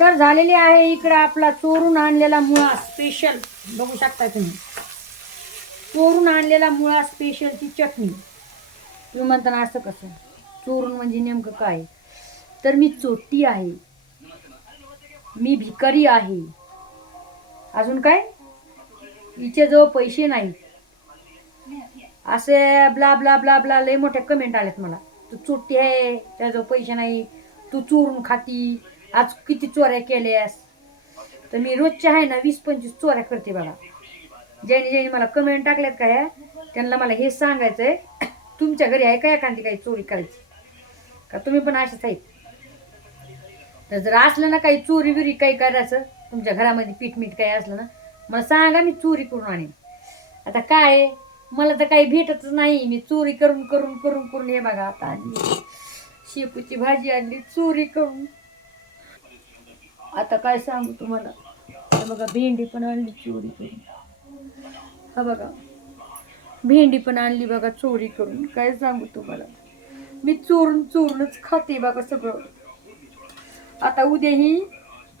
तर झालेली आहे. इकडं आपला चोरून आणलेला मुळा स्पेशल बघू शकता तुम्ही. चोरून आणलेला मुळा स्पेशलची चटणी. तुम्ही म्हणता ना असं कसं? चोरून म्हणजे नेमकं काय? तर मी चोट्टी आहे. मी भिकारी आहे. अजून काय? हिचे जवळ पैसे नाहीत. असे ब्ला ब्ला ब्ला ब्ला लय मोठ्या कमेंट आल्यात मला. तू चोट्टी आहे त्याजवळ पैसे नाही. तू चोरून खाती. आज किती चोऱ्या केल्यास? तर मी रोजच्या आहे ना वीस पंचवीस चोऱ्या करते बघा. ज्याने ज्याने मला कमेंट टाकल्यात काय त्यांना मला हे सांगायचं आहे तुमच्या घरी आहे का एखादी काही चोरी करायची? का तुम्ही पण असेच आहेत? तर जर असलं ना काही चोरी बिरी काही करायचं तुमच्या घरामध्ये पीठ मीठ काही असलं ना मला सांगा मी चोरी करून आणेन. आता काय मला तर काही भेटतच नाही. मी चोरी करून करून करून करून हे बघा आता आणली. शेपूची भाजी आणली चोरी करून. आता काय सांगू तुम्हाला? हे बघा भेंडी पण आणली चोरी करून. हा बघा भेंडी पण आणली बघा चोरी करून. काय सांगू तुम्हाला? मी चोरून चोरूनच खाते बघा सगळं. आता उद्याही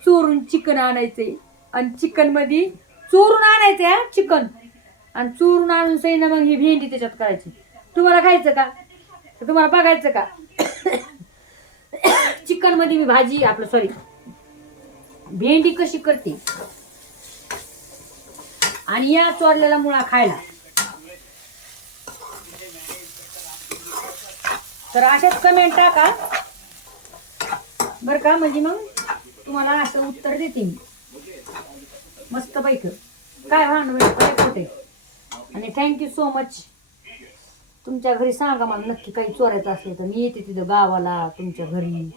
चोरून चिकन आणायचंय. आणि चिकनमध्ये चोरून आणायचंय हा चिकन. आणि चोरून आणून सही ना मग ही भेंडी त्याच्यात करायची. तुम्हाला खायचं का? तर तुम्हाला बघायचं का? चिकनमध्ये मी भाजी आपलं सॉरी भेंडी कशी करते? आणि या चोरलेला मुळा खायला. तर अशाच कमेंट टाका. बर का म्हणजे मग तुम्हाला असं उत्तर देते मी. मस्त पैक. काय हो, भांडवल कुठे आणि थँक्यू सो मच तुमच्या घरी सांगा मला नक्की काही चोरायचं असेल तर मी येते तिथं गावाला तुमच्या घरी.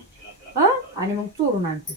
हा? आणि मग चोरून आणते.